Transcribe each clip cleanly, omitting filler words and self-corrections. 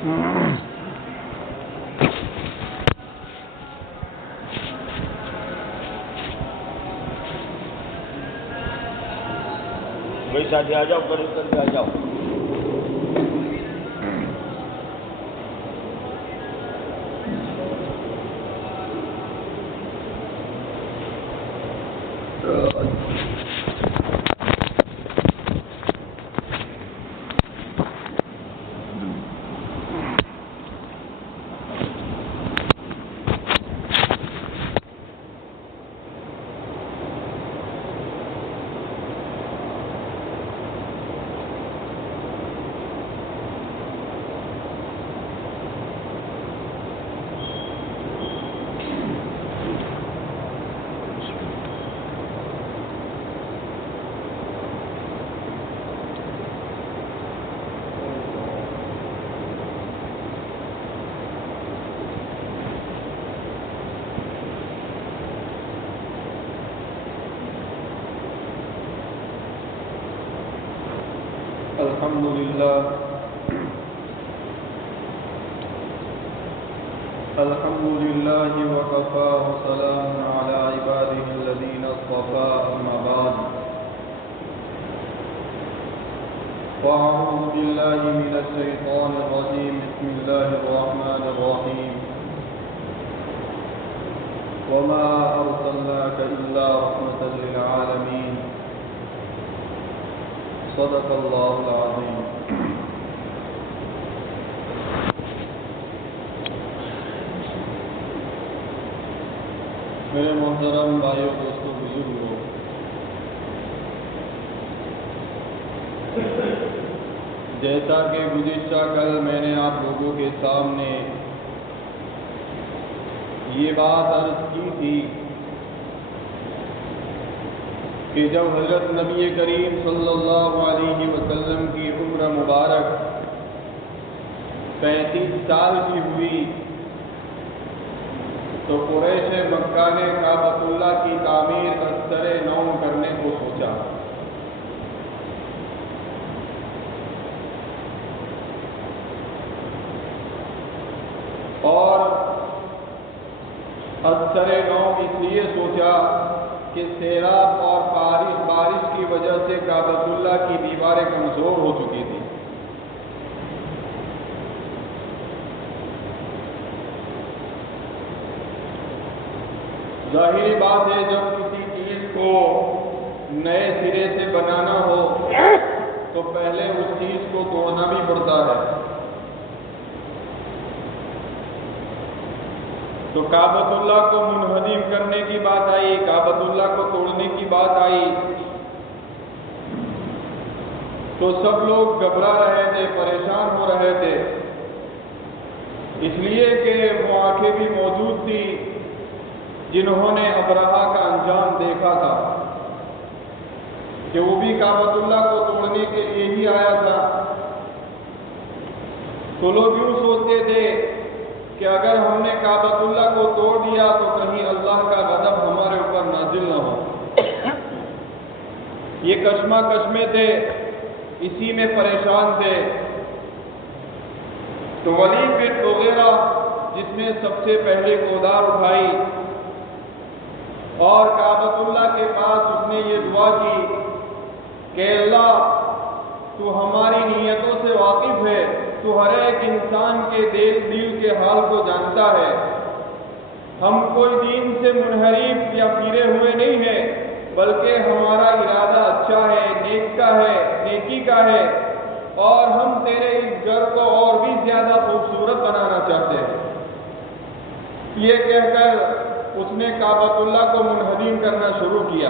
بھائی شادی آ جاؤ، قریب کر کے آ جاؤ. الحمد لله وكفى وسلام على عباده الذين اصطفى أما بعد فأعوذ بالله من الشيطان الرجيم بسم الله الرحمن الرحيم وما أرسلناك إلا رحمة للعالمين صدق اللہ العظیم. میرے محترم بھائیوں، دوستوں، بزرگوں، جیسا کہ گزشتہ کل میں نے آپ لوگوں کے سامنے یہ بات عرض کی تھی کہ جب حضرت نبی کریم صلی اللہ علیہ وسلم کی عمر مبارک 35 سال کی ہوئی تو قریش مکہ نے کعبۃ اللہ کی تعمیر اثر نو کرنے کو سوچا. اور اثر نو اس لیے سوچا کہ سیلاب اور بارش کی وجہ سے کعبۃ اللہ کی دیواریں کمزور ہو چکی تھی. ظاہری بات ہے جب کسی چیز کو نئے سرے سے بنانا ہو تو پہلے اس چیز کو توڑنا بھی پڑتا ہے. تو کعبۃ اللہ کو منہدم کرنے کی بات آئی، کعبۃ اللہ کو توڑنے کی بات آئی تو سب لوگ گھبرا رہے تھے، پریشان ہو رہے تھے، اس لیے کہ وہ آنکھیں بھی موجود تھی جنہوں نے ابرہہ کا انجام دیکھا تھا کہ وہ بھی کعبۃ اللہ کو توڑنے کے لیے ہی آیا تھا. تو لوگ یوں سوچتے تھے کہ اگر ہم نے کعبۃ اللہ کو توڑ دیا تو کہیں اللہ کا غضب ہمارے اوپر نازل نہ ہو. یہ کشمکش میں تھے، اسی میں پریشان تھے. تو ولید بن مغیرہ جس نے سب سے پہلے کودار اٹھائی اور کعبۃ اللہ کے پاس اس نے یہ دعا کی کہ اللہ تو ہماری نیتوں سے واقف ہے، تو ہر ایک انسان کے دل کے حال کو جانتا ہے. ہم کوئی دین سے منحرف یا پھرے ہوئے نہیں ہیں، بلکہ ہمارا ارادہ اچھا ہے، نیکی کا ہے، اور ہم تیرے اس گھر کو اور بھی زیادہ خوبصورت بنانا چاہتے ہیں. یہ کہہ کر اس نے کعبۃ اللہ کو منہدم کرنا شروع کیا.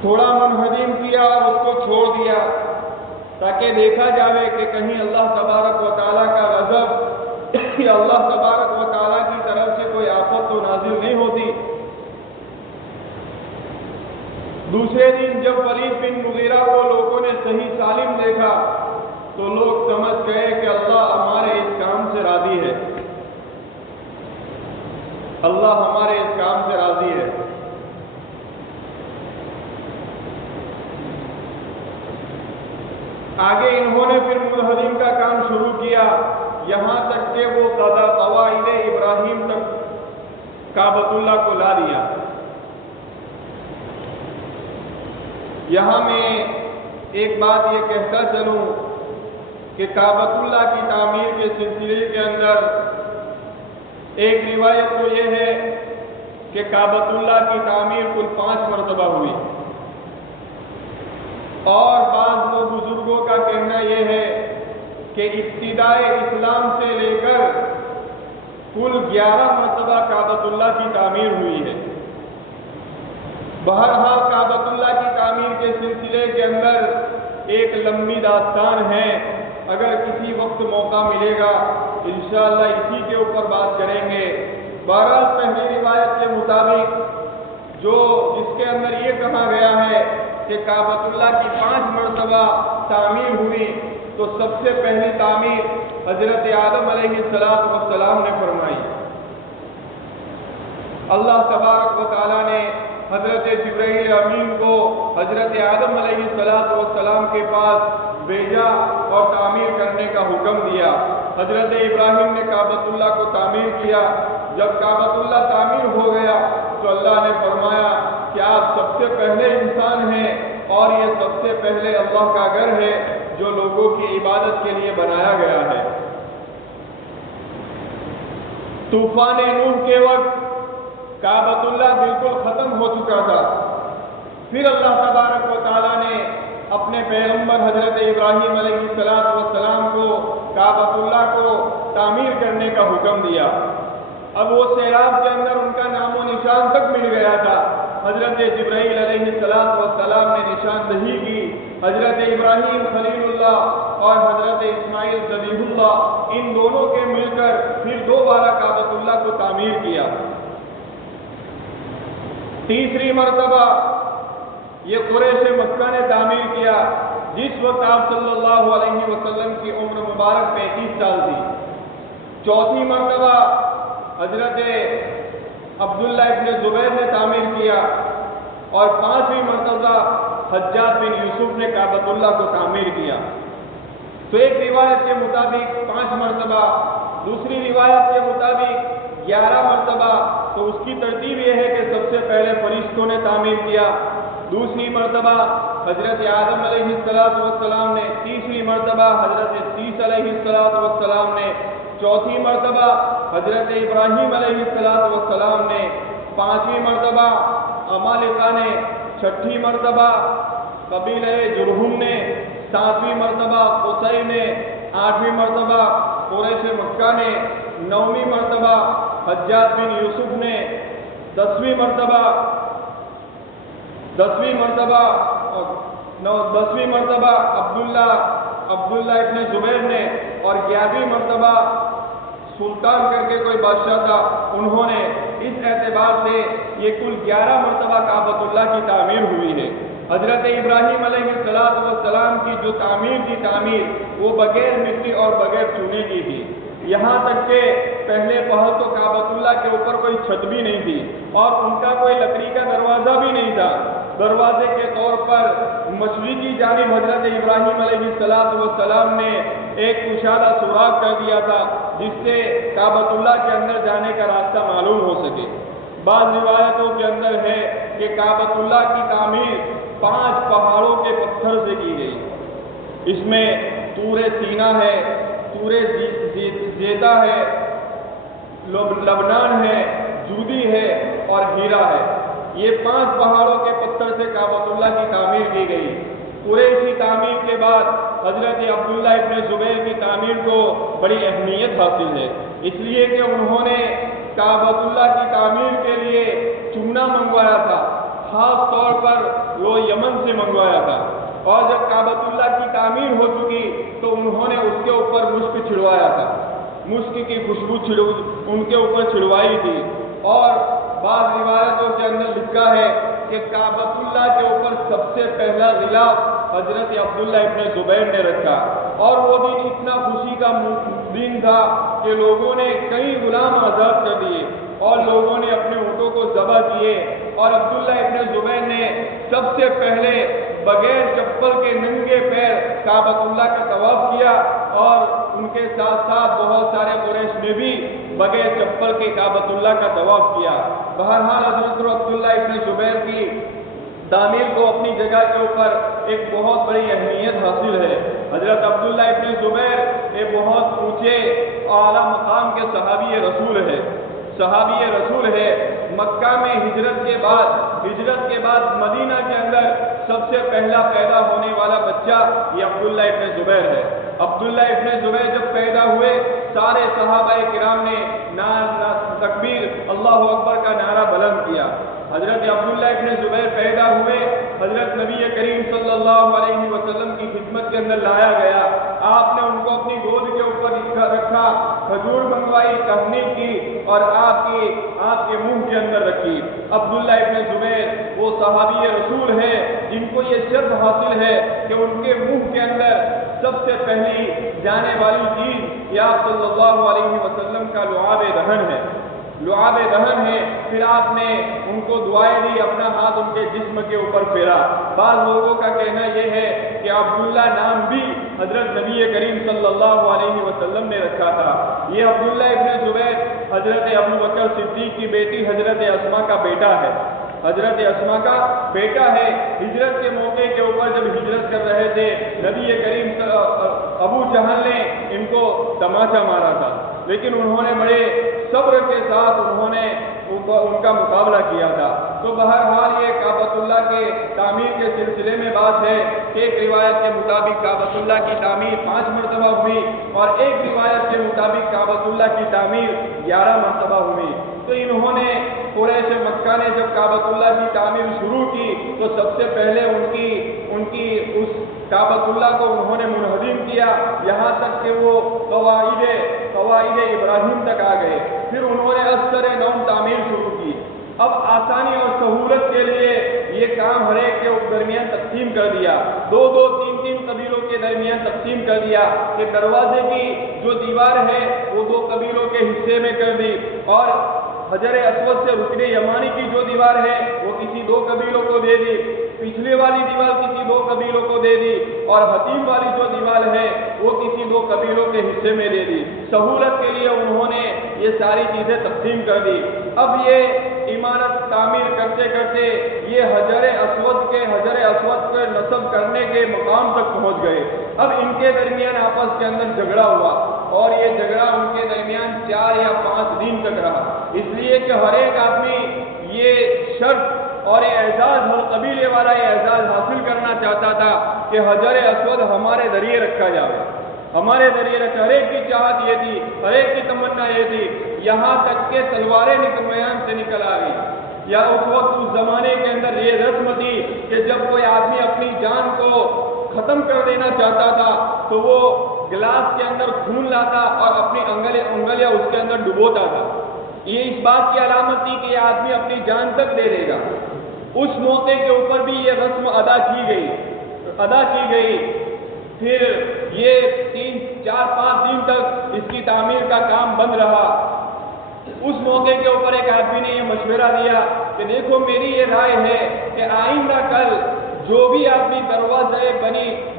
تھوڑا منہدم کیا اور اس کو چھوڑ دیا تاکہ دیکھا جاوے کہ کہیں اللہ تبارک و تعالیٰ کا غضب یا اللہ تبارک و تعالیٰ کی طرف سے کوئی آفت تو نازل نہیں ہوتی. دوسرے دن جب ولید بن مغیرہ کو لوگوں نے صحیح سالم دیکھا تو لوگ سمجھ گئے کہ اللہ ہمارے اس کام سے راضی ہے، اللہ ہمارے اس کام سے راضی ہے. آگے انہوں نے پھر منہدم کا کام شروع کیا، یہاں تک کہ وہ قواعد ابراہیم تک کعبۃ اللہ کو لا دیا۔ یہاں میں ایک بات یہ کہتا چلوں کہ کعبۃ اللہ کی تعمیر کے سلسلے کے اندر ایک روایت تو یہ ہے کہ کعبۃ اللہ کی تعمیر کل 5 مرتبہ ہوئی، اور بعض لوگ بزرگوں کا کہنا یہ ہے کہ ابتدائے اسلام سے لے کر کل 11 مرتبہ کعبۃ اللہ کی تعمیر ہوئی ہے۔ بہرحال کعبۃ اللہ کی تعمیر کے سلسلے کے اندر ایک لمبی داستان ہے، اگر کسی وقت موقع ملے گا انشاءاللہ اسی کے اوپر بات کریں گے۔ بہرحال پہلی روایت کے مطابق جس کے اندر یہ کہا گیا ہے کہ کعبۃ اللہ کی 5 مرتبہ تعمیر ہوئی، تو سب سے پہلی تعمیر حضرت آدم علیہ السلام نے فرمائی۔ اللہ تبارک و تعالیٰ نے حضرت جبرائیل امین کو حضرت آدم علیہ السلام کے پاس بھیجا اور تعمیر کرنے کا حکم دیا۔ حضرت ابراہیم نے کعبۃ اللہ کو تعمیر کیا۔ جب کعبۃ اللہ تعمیر ہو گیا تو اللہ نے فرمایا کہ آپ سب سے پہلے انسان ہیں، اور یہ سب سے پہلے اللہ کا گھر ہے جو لوگوں کی عبادت کے لیے بنایا گیا ہے۔ طوفان نوح کے وقت کعبۃ اللہ بالکل ختم ہو چکا تھا، پھر اللہ تبارک و تعالیٰ نے اپنے پیغمبر حضرت ابراہیم علیہ السلام کو کعبۃ اللہ کو تعمیر کرنے کا حکم دیا۔ اب وہ سیلاب کے اندر ان کا نام و نشان تک مل گیا تھا۔ حضرت جبرائیل علیہ السلام نے نشاندہی کی۔ حضرت ابراہیم خلیل اللہ اور حضرت اسماعیل ذبیح اللہ، ان دونوں کے مل کر پھر دوبارہ کعبۃ اللہ کو تعمیر کیا۔ تیسری مرتبہ یہ قریش مکہ نے تعمیر کیا، جس وقت آپ صلی اللہ علیہ وسلم کی عمر مبارک 35 سال تھی۔ چوتھی مرتبہ حضرت عبداللہ ابن زبیر نے تعمیر کیا، اور 5ویں مرتبہ حجاج بن یوسف نے کعبۃ اللہ کو تعمیر کیا۔ تو ایک روایت کے مطابق 5 مرتبہ، دوسری روایت کے مطابق 11 مرتبہ۔ تو اس کی ترتیب یہ ہے کہ سب سے پہلے فرشتوں نے تعمیر کیا، دوسری مرتبہ حضرت آدم علیہ السلام نے، تیسری مرتبہ حضرت عیسیٰ علیہ السلام نے، چوتھی مرتبہ حضرت ابراہیم علیہ السلام نے، 5ویں مرتبہ عمالقہ نے، 6ٹھی مرتبہ قبیلہ جرہم نے، 7ویں مرتبہ قصی نے، 8ویں مرتبہ قریش مکہ نے، 9ویں مرتبہ حجاج بن یوسف نے، 10ویں مرتبہ عبداللہ ابن زبیر نے، اور 11ویں مرتبہ سلطان کر کے کوئی بادشاہ تھا انہوں نے۔ اس اعتبار سے یہ کل 11 مرتبہ کعبۃ اللہ کی تعمیر ہوئی ہے۔ حضرت ابراہیم علیہ السلام کی جو تعمیر وہ بغیر مٹی اور بغیر چونے کی تھی، یہاں تک کہ پہلے پہل تو کعبۃ اللہ کے اوپر کوئی چھت بھی نہیں تھی، اور ان کا کوئی لکڑی کا دروازہ بھی نہیں تھا۔ دروازے کے طور پر مشرقی جانب حضرت ابراہیم علیہ السلام نے ایک کشادہ سوراخ کر دیا تھا، جس سے کعبۃ اللہ کے اندر جانے کا راستہ معلوم ہو سکے۔ بعض روایتوں کے اندر ہے کہ کعبۃ اللہ کی تعمیر 5 پہاڑوں کے پتھر سے کی گئی۔ اس میں طور سینا ہے، طور زیتا ہے، لبنان ہے، جودی ہے اور ہیرا ہے۔ یہ 5 پہاڑوں کے پتھر سے کعبۃ اللہ کی تعمیر کی گئی۔ قریشی تعمیر کے بعد حضرت عبداللہ ابن زبیر کی تعمیر کو بڑی اہمیت حاصل ہے، اس لیے کہ انہوں نے کعبۃ اللہ کی تعمیر کے لیے چونا منگوایا تھا، خاص طور پر وہ یمن سے منگوایا تھا، اور جب کعبۃ اللہ کی تعمیر ہو چکی تو انہوں نے اس کے اوپر مشک چھڑوایا تھا، مشک کی خوشبو ان کے اوپر چھڑوائی تھی۔ اور بعض روایتوں کے اندر لکھا ہے کہ کعبۃ اللہ کے اوپر سب سے پہلا غلاف حضرت عبداللہ ابن زبیر نے رکھا، اور وہ دن اتنا خوشی کا دن تھا کہ لوگوں نے کئی غلام آزاد کر دیے، اور لوگوں نے اپنے اونٹوں کو ذبح کیے، اور عبداللہ ابن زبیر نے سب سے پہلے بغیر چپل کے ننگے پیر کعبۃ اللہ کا طواف کیا، اور ان کے ساتھ ساتھ بہت سارے قریش نے بھی بغیر چپل کے کعبۃ اللہ کا طواف کیا۔ بہرحال حضرت عبداللہ ابن زبیر کی تعمیر کو اپنی جگہ کے اوپر ایک بہت بڑی اہمیت حاصل ہے۔ حضرت عبداللہ ابن زبیر ایک بہت اونچے اعلیٰ مقام کے صحابی رسول ہے۔ مکہ میں ہجرت کے بعد مدینہ کے اندر سب سے پہلا پیدا ہونے والا بچہ یہ عبداللہ ابن زبیر ہے۔ عبداللہ ابن زبیر جب پیدا ہوئے، سارے صحابہ کرام نے تکبیر اللہ اکبر کا نعرہ بلند کیا۔ حضرت عبداللہ ابن زبیر پیدا ہوئے، حضرت نبی کریم صلی اللہ علیہ وسلم کی خدمت کے اندر لایا گیا۔ آپ نے ان کو اپنی گود کے اوپر رکھا، کھجور منگوائی، تہنیت کی اور آپ کے منہ کے اندر رکھی۔ عبداللہ ابن زبیر وہ صحابی رسول ہے جن کو یہ شرف حاصل ہے کہ ان کے منہ کے اندر سب سے پہلی جانے والی چیز یا صلی اللہ علیہ وسلم کا لعاب دہن ہے۔ پھر آپ نے ان کو دعائیں دی، اپنا ہاتھ ان کے جسم کے اوپر پھیرا۔ بعض لوگوں کا کہنا یہ ہے کہ عبداللہ نام بھی حضرت نبی کریم صلی اللہ علیہ وسلم نے رکھا تھا۔ یہ عبداللہ ابن زبیر حضرت ابوبکر صدیق کی بیٹی حضرت اسماء کا بیٹا ہے۔ ہجرت کے موقع کے اوپر جب ہجرت کر رہے تھے، نبی کریم ابو جہل نے ان کو تماچا مارا تھا، لیکن انہوں نے بڑے صبر کے ساتھ ان کا مقابلہ کیا تھا۔ تو بہرحال یہ کعبۃ اللہ کے تعمیر کے سلسلے میں بات ہے کہ ایک روایت کے مطابق کعبۃ اللہ کی تعمیر 5 مرتبہ ہوئی، اور ایک روایت کے مطابق کعبۃ اللہ کی تعمیر 11 مرتبہ ہوئی۔ تو انہوں نے قریش مکہ نے جب کعبۃ اللہ کی تعمیر شروع کی تو سب سے پہلے ان کی اس کعبۃ اللہ کو انہوں نے منہدم کیا، یہاں تک کہ وہ قواعد ابراہیم تک آ گئے۔ پھر انہوں نے ازسر نو تعمیر شروع کی۔ اب آسانی اور سہولت کے لیے یہ کام ہر ایک کے درمیان تقسیم کر دیا، 2 3 قبیلوں کے درمیان تقسیم کر دیا کہ دروازے کی جو دیوار ہے وہ 2 قبیلوں کے حصے میں کر دی، اور حجر اسود سے رکن یمانی کی جو دیوار ہے وہ کسی 2 قبیلوں کو دے دی، پچھلے والی دیوار کسی 2 قبیلوں کو دے دی، اور حتیم والی جو دیوار ہے وہ کسی 2 قبیلوں کے حصے میں دے دی۔ سہولت کے لیے انہوں نے یہ ساری چیزیں تقسیم کر دی۔ اب یہ عمارت تعمیر کرتے کرتے یہ حجر اسود کے نصب کرنے کے مقام تک پہنچ گئے۔ اب ان کے درمیان آپس کے اندر جھگڑا ہوا، اور یہ جھگڑا ان کے درمیان 4 یا 5 دن تک رہا، اس لیے کہ ہر ایک آدمی یہ شرط اور یہ اعزاز، ہر قبیلے والا یہ اعزاز حاصل کرنا چاہتا تھا کہ حجر اسود ہمارے ذریعے رکھا جائے، ہر ایک کی چاہت یہ تھی، ہر ایک کی تمنا یہ تھی، یہاں تک کہ تلواریں میدان سے نکل آئی۔ یا اس زمانے کے اندر یہ رسم تھی کہ جب کوئی آدمی اپنی جان کو ختم کر دینا چاہتا تھا تو وہ گلاس کے اندر خون لاتا اور اپنی انگلیاں اس کے اندر ڈبوتا تھا۔ یہ اس بات کی علامت تھی کہ یہ آدمی اپنی جان تک دے دے گا۔ اس موقع کے اوپر بھی یہ رسم ادا کی گئی۔ پھر یہ 3 4 5 دن تک اس کی تعمیر کا کام بند رہا۔ اس موقع کے اوپر ایک آدمی نے یہ مشورہ دیا کہ دیکھو میری یہ رائے ہے کہ آئندہ کل جو بھی آدمی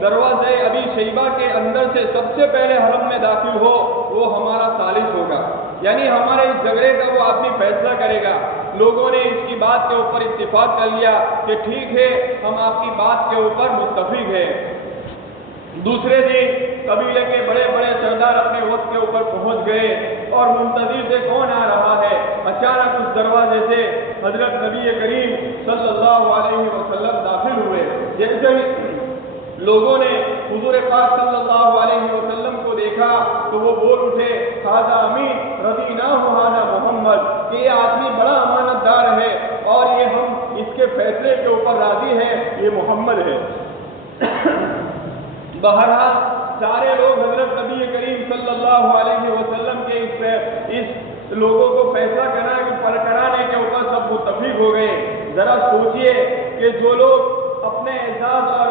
دروازے ابی شیبہ کے اندر سے سب سے پہلے حرم میں داخل ہو وہ ہمارا ثالث ہوگا، یعنی ہمارے اس جھگڑے کا وہ آدمی فیصلہ کرے گا۔ لوگوں نے اس کی بات کے اوپر اتفاق کر لیا کہ ٹھیک ہے، ہم آپ کی بات کے اوپر متفق ہیں۔ دوسرے دن قبیلے کے بڑے سردار اپنے وقت کے اوپر پہنچ گئے، اور منتظر سے کون آ رہا ہے، اچانک اس دروازے سے حضرت نبی کریم صلی اللہ علیہ وسلم داخل ہوئے۔ جیسے لوگوں نے حضور پاک صلی اللہ علیہ وسلم کو دیکھا تو وہ بول اٹھے، ھذا امین رضیناہ ھذا محمد، کہ یہ آدمی بڑا امانت دار ہے اور یہ ہم اس کے فیصلے کے اوپر راضی ہیں، یہ محمد ہے۔ بہرحال سارے لوگ حضرت نبی کریم صلی اللہ علیہ وسلم کے اس لوگوں کو فیصلہ کرانے کے اوپر سب متفق ہو گئے۔ ذرا سوچئے کہ جو لوگ اپنے اعزاز اور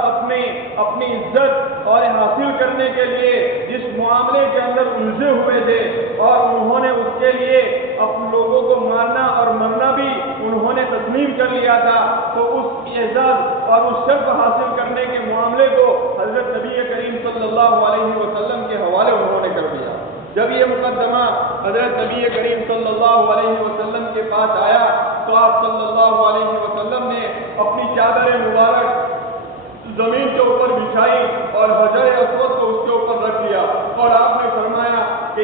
اپنی عزت اور حاصل کرنے کے لیے جس معاملے کے اندر الجھے ہوئے تھے، اور انہوں نے اس کے لیے اپنے لوگوں کو مارنا اور مرنا بھی انہوں نے تسلیم کر لیا تھا، تو اس اعزاز اور اس شرف حاصل کرنے کے معاملے کو حضرت نبی کریم صلی اللہ علیہ وسلم کے حوالے انہوں نے کر دیا۔ جب یہ مقدمہ حضرت نبی کریم صلی اللہ علیہ وسلم کے پاس آیا تو آپ صلی اللہ علیہ وسلم نے اپنی چادر مبارک زمین کے اوپر بچھائی اور حجر اسود کو اس کے اوپر رکھ دیا، اور آپ نے فرمایا کہ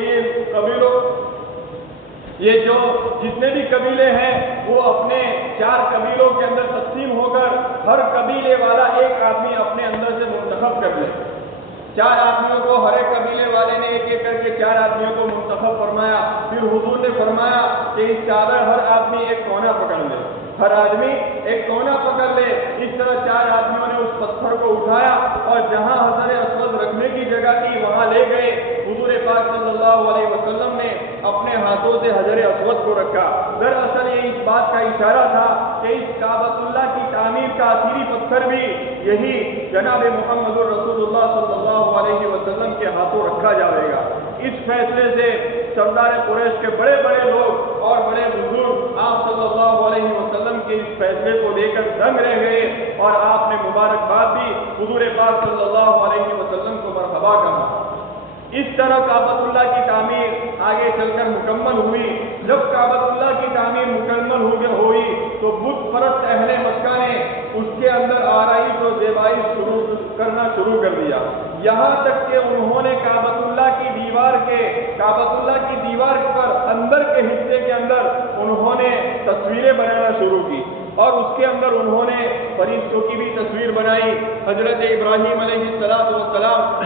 یہ جو جتنے بھی قبیلے ہیں وہ اپنے 4 قبیلوں کے اندر تقسیم ہو کر ہر قبیلے والا ایک آدمی اپنے اندر سے منتخب کر لے۔ 4 آدمیوں کو ہر ایک قبیلے والے نے ایک ایک کر کے 4 آدمیوں کو منتخب فرمایا۔ پھر حضور نے فرمایا کہ اس چادر ہر آدمی ایک کونا پکڑ لے، ہر آدمی ایک کونا پکڑ لے۔ اس طرح 4 آدمیوں نے اس پتھر کو اٹھایا اور جہاں حجر اسود رکھنے کی جگہ تھی وہاں لے گئے۔ حضور پاک صلی اللہ علیہ وسلم نے اپنے ہاتھوں سے حجر اسود کو رکھا۔ دراصل یہ اس بات کا اشارہ تھا کہ اس کعبۃ اللہ کی تعمیر کا آخری پتھر بھی یہی جناب محمد رسول اللہ صلی اللہ علیہ وسلم کے ہاتھوں رکھا جائے گا۔ اس فیصلے سے سردار قریش کے بڑے بڑے لوگ اور بڑے بزرگ آپ صلی اللہ علیہ وسلم کے اس فیصلے کو لے کر دنگ رہ گئے، اور آپ نے مبارکباد بھی حضور پاک صلی اللہ علیہ وسلم کو مرحبا کہا۔ اس طرح کعبۃ اللہ کی تعمیر آگے چل کر مکمل ہوئی۔ جب کعبۃ اللہ کی تعمیر مکمل ہوئی تو بت پرست اہل مکہ نے اس کے اندر آرائش و زیبائش کرنا شروع کر دیا، یہاں تک کہ انہوں نے کعبۃ اللہ کی دیوار پر اندر کے حصے کے اندر انہوں نے تصویریں بنانا شروع کی، اور اس کے اندر انہوں نے فرشتوں کی بھی تصویر بنائی۔ حضرت ابراہیم علیہ السلام،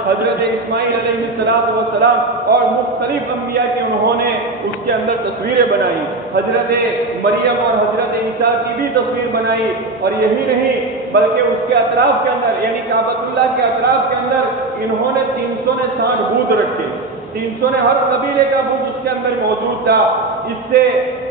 حضرت اسماعیل علیہ السلام اور مختلف انبیاء کی انہوں نے اس کے اندر تصویریں بنائی۔ حضرت مریم اور حضرت عیسیٰ کی بھی تصویر بنائی، اور یہی نہیں بلکہ اس کے اطراف کے اندر یعنی کعبۃ اللہ کے اطراف کے اندر انہوں نے 360 بت رکھے۔ 300 نے ہر قبیلے کا بت اس کے اندر موجود تھا۔ اس سے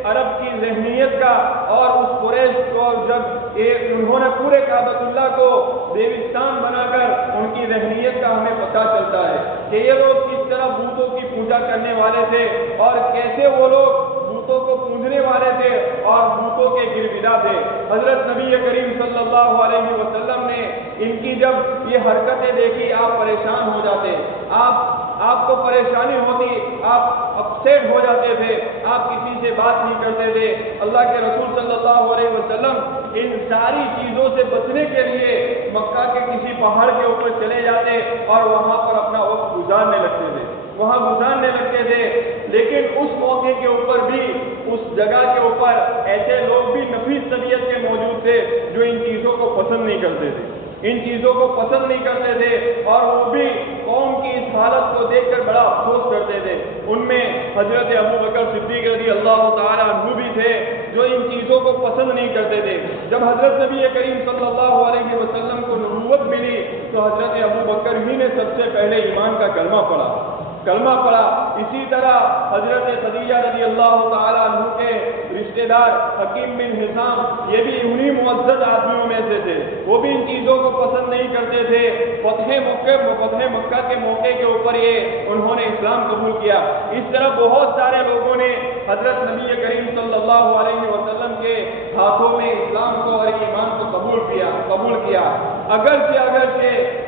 عرب کی ذہنیت کا اور اس قریش کو جب انہوں نے پورے کعبۃ اللہ کو دیوستان بنا کر ان کی ذہنیت کا ہمیں پتہ چلتا ہے کہ یہ لوگ کس طرح بتوں کی پوجا کرنے والے تھے، اور کیسے وہ لوگ بتوں کو پوجنے والے تھے اور بتوں کے گرویدہ تھے۔ حضرت نبی کریم صلی اللہ علیہ وسلم نے ان کی جب یہ حرکتیں دیکھی آپ پریشان ہو جاتے، آپ کو پریشانی ہوتی، آپ اپسیٹ ہو جاتے تھے، آپ کسی سے بات نہیں کرتے تھے۔ اللہ کے رسول صلی اللہ علیہ وسلم ان ساری چیزوں سے بچنے کے لیے مکہ کے کسی پہاڑ کے اوپر چلے جاتے اور وہاں پر اپنا وقت گزارنے لگتے تھے۔ لیکن اس موقع کے اوپر بھی اس جگہ کے اوپر ایسے لوگ بھی نفیس طبیعت کے موجود تھے جو ان چیزوں کو پسند نہیں کرتے تھے، اور وہ بھی قوم کی اس حالت کو دیکھ کر بڑا افسوس کرتے تھے۔ ان میں حضرت ابو بکر صدیق رضی اللہ تعالیٰ عنہ بھی تھے جو ان چیزوں کو پسند نہیں کرتے تھے۔ جب حضرت نبی کریم صلی اللہ علیہ وسلم کو نبوت ملی تو حضرت ابو بکر ہی نے سب سے پہلے ایمان کا کلمہ پڑھا۔ اسی طرح حضرت خدیجہ رضی اللہ تعالیٰ عنہ کے رشتہ دار حکیم بن حزام یہ بھی انہی معزز آدمیوں میں سے تھے، وہ بھی ان چیزوں کو پسند نہیں کرتے تھے۔ فتح مکہ کے موقع کے اوپر انہوں نے اسلام قبول کیا۔ اس طرح بہت سارے لوگوں نے حضرت نبی کریم صلی اللہ علیہ وسلم کے ہاتھوں میں اسلام کو اور ایمان کو قبول کیا۔ اگرچہ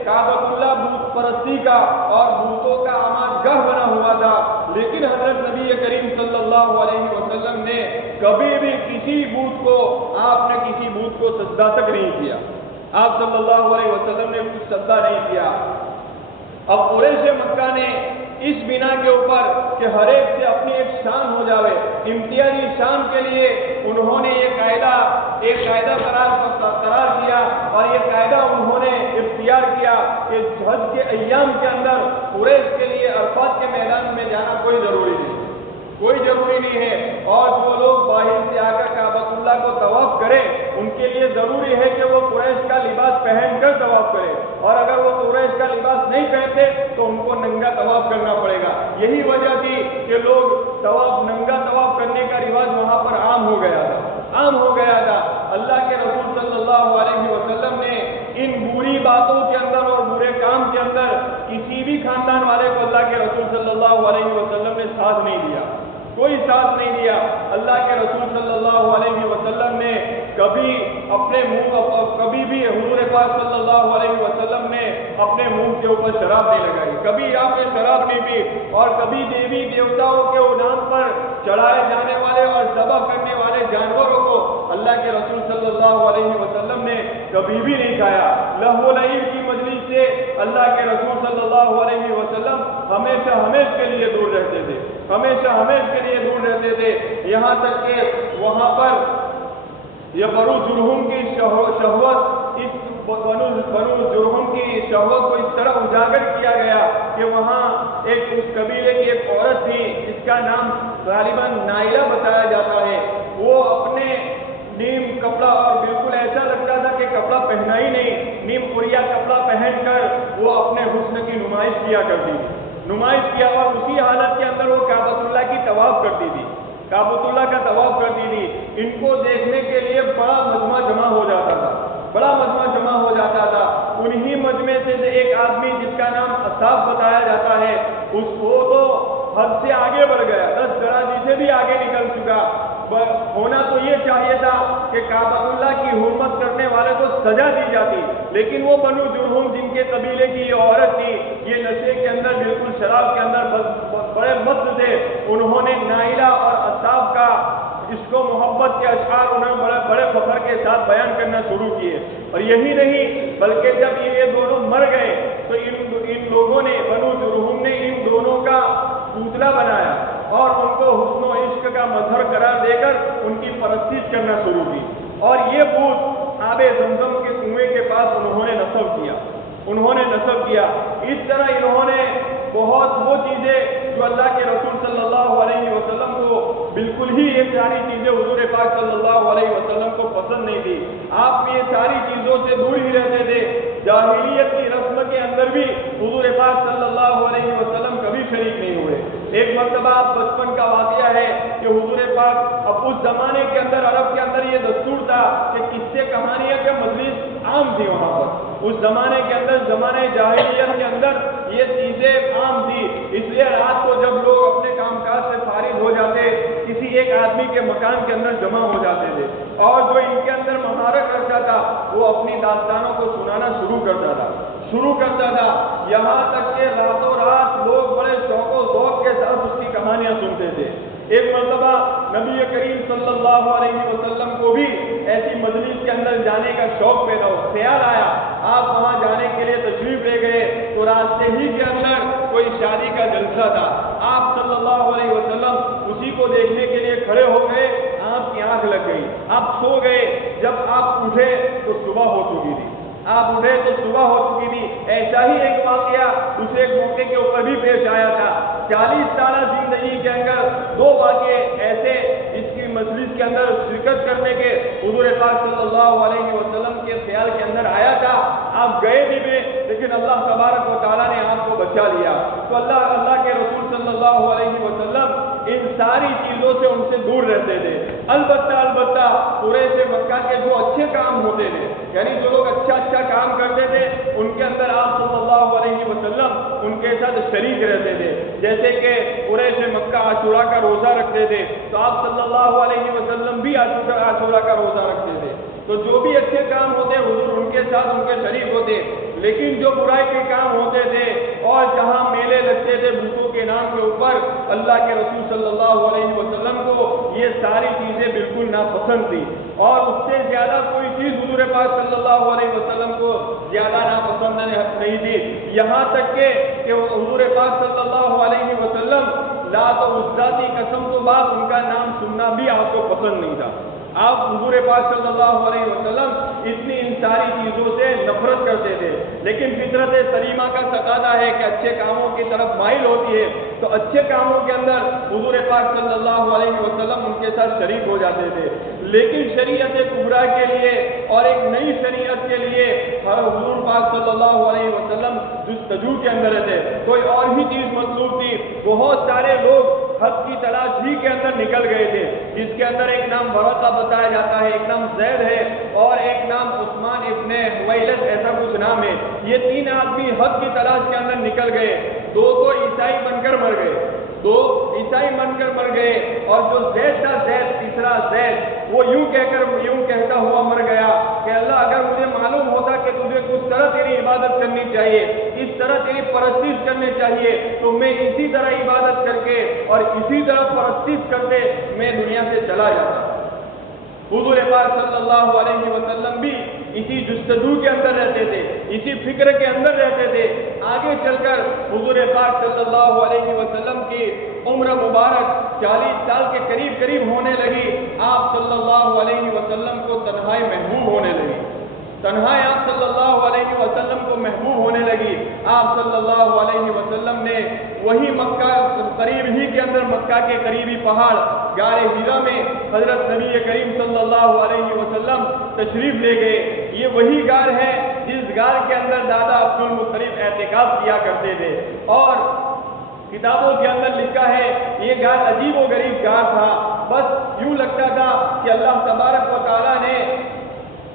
کعبۃ اللہ بت پرستی کا اور بتوں کا گاہ بنا ہوا تھا، لیکن حضرت نبی کریم صلی اللہ علیہ وسلم نے کبھی بھی کسی بت کو سجدہ تک نہیں کیا۔ آپ صلی اللہ علیہ وسلم نے کچھ سجدہ نہیں کیا۔ اب قریش مکہ نے اس بنا کے اوپر کہ ہر ایک سے اپنی ایک شان ہو جاوے، امتیازی شان کے لیے انہوں نے ایک قاعدہ قرار کیا، اور یہ قاعدہ انہوں نے اختیار کیا کہ حج کے ایام کے اندر قریش کے لیے عرفات کے میدان میں جانا کوئی ضروری نہیں ہے، اور جو لوگ باہر سے آ کر کعبۃ اللہ کو طواف کریں ان کے لیے ضروری ہے کہ وہ قریش کا لباس پہن کر طواف کریں، اور اگر وہ قریش کا لباس نہیں پہنتے تو ان کو ننگا طواف کرنا پڑے گا۔ یہی وجہ تھی کہ ننگا طواف کرنے کا رواج وہاں پر عام ہو گیا تھا۔ اللہ کے رسول صلی اللہ علیہ وسلم نے ان بری باتوں کے اندر اور برے کام کے اندر کسی بھی خاندان والے کو اللہ کے رسول صلی اللہ علیہ وسلم نے ساتھ نہیں دیا، کوئی ساتھ نہیں دیا۔ اللہ کے رسول صلی اللہ علیہ وسلم نے کبھی بھی حضور پاک صلی اللہ علیہ وسلم نے اپنے منہ کے اوپر شراب نہیں لگائی، کبھی آپ نے شراب نہیں پی، اور کبھی دیوی دیوتاؤں کے نام پر چڑھائے جانے والے اور ذبح کرنے والے جانوروں کو اللہ کے رسول صلی اللہ علیہ وسلم نے کبھی بھی نہیں کھایا۔ لہو و لعب کی مجلس سے اللہ کے رسول صلی اللہ علیہ وسلم ہمیشہ ہمیشہ کے لیے دور رہتے تھے، ہمیشہ ہمیشہ کے لیے دور رہتے تھے، یہاں تک کہ وہاں پر یہ بنو جرہم کی شہوت، اس بنو جرہم کی شہوت کو اس طرح اجاگر کیا گیا کہ وہاں ایک اس قبیلے کی ایک عورت تھی جس کا نام غالباً نائلہ بتایا جاتا ہے، وہ اپنے نیم کپڑا، اور بالکل ایسا لگتا تھا کہ کپڑا پہنا ہی نہیں، نیم پوریا کپڑا پہن کر وہ اپنے حسن کی نمائش کیا کرتی تھی، نمائش کیا، اور اسی حالت کے اندر وہ کعبۃ اللہ کی طواف کرتی تھی، کعبۃ اللہ کا طواف کرتی تھی۔ ان کو دیکھنے کے لیے بڑا مجمع جمع ہو جاتا تھا، بڑا مجمع جمع ہو جاتا تھا۔ انہی مجمع سے ایک آدمی جس کا نام اصحاب بتایا جاتا ہے، اس کو تو حد سے آگے بڑھ گیا، 10 درازی سے بھی آگے نکل چکا۔ ہونا تو یہ چاہیے تھا کہ کعبۃ اللہ کی حرمت کرنے والے کو سزا دی جاتی، لیکن وہ بنو جرہم جن کے قبیلے کی یہ عورت تھی، یہ نشے کے اندر، بالکل شراب کے اندر بڑے مست تھے، انہوں نے نائلہ اور اصحاب کا عشق و محبت کے اشعار انہوں نے بڑے فخر کے ساتھ بیان کرنا شروع کیے۔ اور یہی نہیں بلکہ جب یہ دونوں مر گئے تو ان لوگوں نے، بنو جرہم نے ان دونوں کا پتلا بنایا اور ان کو حسن و عشق کا مظہر قرار دے کر ان کی پرستش کرنا شروع کی، اور یہ بت آب زمزم کے کنویں کے پاس انہوں نے نصب کیا، انہوں نے نصب کیا۔ اس طرح انہوں نے بہت وہ چیزیں جو اللہ کے رسول صلی اللہ علیہ وسلم کو بالکل ہی یہ ساری چیزیں حضور پاک صلی اللہ علیہ وسلم کو پسند نہیں تھی، آپ یہ ساری چیزوں سے دور ہی رہتے تھے۔ جاہلیت کی رسم کے اندر بھی حضور پاک صلی اللہ علیہ وسلم کبھی شریک نہیں ہوئے۔ ایک مرتبہ بچپن کا واقعہ ہے کہ حضور پاک، اب اس زمانے کے اندر عرب کے اندر یہ دستور تھا کہ قصے کہانیاں کا مجلس عام تھی وہاں پر، اس زمانے کے اندر، زمانے جاہلیت کے اندر یہ چیزیں عام تھی، اس لیے رات کو جب لوگ اپنے کام کاج سے فارغ ہو جاتے کسی ایک آدمی کے مکان کے اندر جمع ہو جاتے تھے، اور جو ان کے اندر مہارت رکھتا تھا وہ اپنی داستانوں کو سنانا شروع کرتا تھا، یہاں تک کہ راتوں رات لوگ بڑے شوق و ذوق کے ساتھ اس کی کہانیاں سنتے تھے۔ ایک مرتبہ نبی کریم صلی اللہ علیہ وسلم کو بھی ایسی مجلس کے اندر جانے کا شوق پیدا ہو، خیال آیا، آپ وہاں جانے کے لیے تشریف لے گئے تو راستے ہی کے اندر کوئی شادی کا جلسہ تھا، آپ صلی اللہ علیہ وسلم اسی کو دیکھنے کے لیے کھڑے ہو گئے، آپ کی آنکھ لگ گئی، آپ سو گئے، جب آپ اٹھے تو صبح ہو چکی تھی، ایسا ہی ایک واقعہ دوسرے موقع کے اوپر بھی پیش آیا تھا۔ 40 سالہ زندگی کے اندر 2 واقعے ایسے اس کی مجلس کے اندر شرکت کرنے کے حضور پاک صلی اللہ علیہ وسلم کے خیال کے اندر آیا تھا، آپ گئے بھی میں، لیکن اللہ تبارک و تعالیٰ نے آپ کو بچا لیا۔ تو اللہ کے رسول صلی اللہ علیہ وسلم ان ساری چیزوں سے ان سے دور رہتے تھے۔ البتہ پورے سے مکہ کے جو اچھے کام ہوتے تھے، یعنی جو لوگ اچھا کام کرتے تھے، ان کے اندر آپ صلی اللہ علیہ وسلم ان کے ساتھ شریک رہتے تھے۔ جیسے کہ پورے سے مکہ عاشورہ کا روزہ رکھتے تھے تو آپ صلی اللہ علیہ وسلم بھی عاشورہ کا روزہ رکھتے تھے، تو جو بھی اچھے کام ہوتے حضور ان کے ساتھ ان کے شریک ہوتے، لیکن جو برائی کے کام ہوتے تھے اور جہاں میلے لگتے تھے بتوں کے نام کے اوپر، اللہ کے رسول صلی اللہ علیہ وسلم کو یہ ساری چیزیں بالکل ناپسند تھی، اور اس سے زیادہ کوئی چیز حضور پاک صلی اللہ علیہ وسلم کو زیادہ ناپسند نہیں تھی، یہاں تک کہ حضور پاک صلی اللہ علیہ وسلم لات و عزا کی قسم تو بعد ان کا نام سننا بھی آپ کو پسند نہیں تھا۔ آپ حضور پاک صلی اللہ علیہ وسلم اتنی ان ساری چیزوں سے نفرت کرتے تھے، لیکن فطرت سلیمہ کا تقاضا ہے کہ اچھے کاموں کی طرف مائل ہوتی ہے، تو اچھے کاموں کے اندر حضور پاک صلی اللہ علیہ وسلم ان کے ساتھ شریک ہو جاتے تھے، لیکن شریعت کبریٰ کے لیے اور ایک نئی شریعت کے لیے حضور پاک صلی اللہ علیہ وسلم جستجو کے اندر تھے، کوئی اور ہی چیز مطلوب تھی۔ بہت سارے لوگ حق کی تلاش ہی کے اندر نکل گئے تھے، جس کے اندر ایک نام ورقہ بتایا جاتا ہے، ایک نام زید ہے اور ایک نام عثمان ابن حویلد ایسا کچھ نام ہے۔ یہ 3 آدمی حق کی تلاش کے اندر نکل گئے، 2 تو عیسائی بن کر مر گئے، اور جو زید تھا، تیسرا زید، وہ یوں کہتا ہوا مر گیا کہ اللہ اگر مجھے معلوم ہوتا کہ تو عبادت کرنی چاہیے، اس طرح تیری پرستش کرنی چاہیے، تو میں اسی طرح عبادت کر کے اور اسی طرح پرستش کرتے میں دنیا سے چلا جاتا۔ حضور پاک صلی اللہ علیہ وسلم بھی اسی جستجو کے اندر رہتے تھے، اسی فکر کے اندر رہتے تھے۔ آگے چل کر حضور پاک صلی اللہ علیہ وسلم کی عمر مبارک 40 سال کے قریب ہونے لگی۔ آپ صلی اللہ علیہ وسلم کو تنہائی محبوب ہونے لگی، تنہائی آپ صلی اللہ علیہ وسلم کو محبوب ہونے لگی۔ آپ صلی اللہ علیہ وسلم نے وہی مکہ قریب ہی کے اندر مکہ کے قریبی پہاڑ غار حرا میں حضرت نبی کریم صلی اللہ علیہ وسلم تشریف لے گئے۔ یہ وہی غار ہے جس غار کے اندر دادا عبد المطلب اعتکاف کیا کرتے تھے، اور کتابوں کے اندر لکھا ہے یہ غار عجیب و غریب غار تھا۔ بس یوں لگتا تھا کہ اللہ تبارک و تعالیٰ نے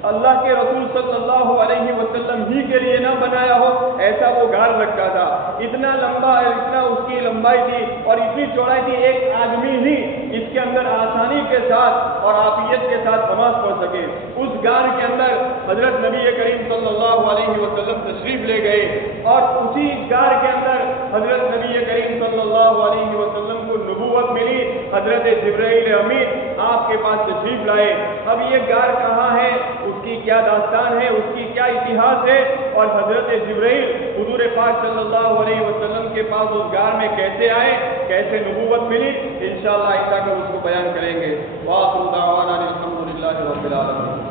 اللہ کے رسول صلی اللہ علیہ وسلم ہی کے لیے نہ بنایا ہو، ایسا وہ غار لگتا تھا۔ اتنا لمبا، اتنا اس کی لمبائی تھی اور اتنی چوڑائی تھی، ایک آدمی ہی اس کے اندر آسانی کے ساتھ اور عافیت کے ساتھ نماز پڑھ سکے۔ اس غار کے اندر حضرت نبی کریم صلی اللہ علیہ وسلم تشریف لے گئے، اور اسی غار کے اندر حضرت نبی کریم صلی اللہ علیہ وسلم کو نبوت ملی۔ حضرت جبرائیل امین آپ کے پاس تشریف لائے۔ اب یہ غار کہاں ہے، اس کی کیا داستان ہے، اس کی کیا اتہاس ہے، اور حضرت جبرائیل حضور پاک صلی اللہ علیہ وسلم کے پاس اس غار میں کیسے آئے، کیسے نبوت ملی، انشاءاللہ آئندہ کل اس کو بیان کریں گے۔ وآخر دعوانا الحمدللہ رب العالمین۔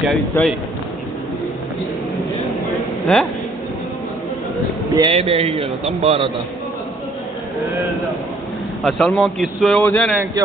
کیا صحیح હે બે બેહી ગયેલો તંબાર હતા. અસલમાં કિસ્સો એવો છે ને કે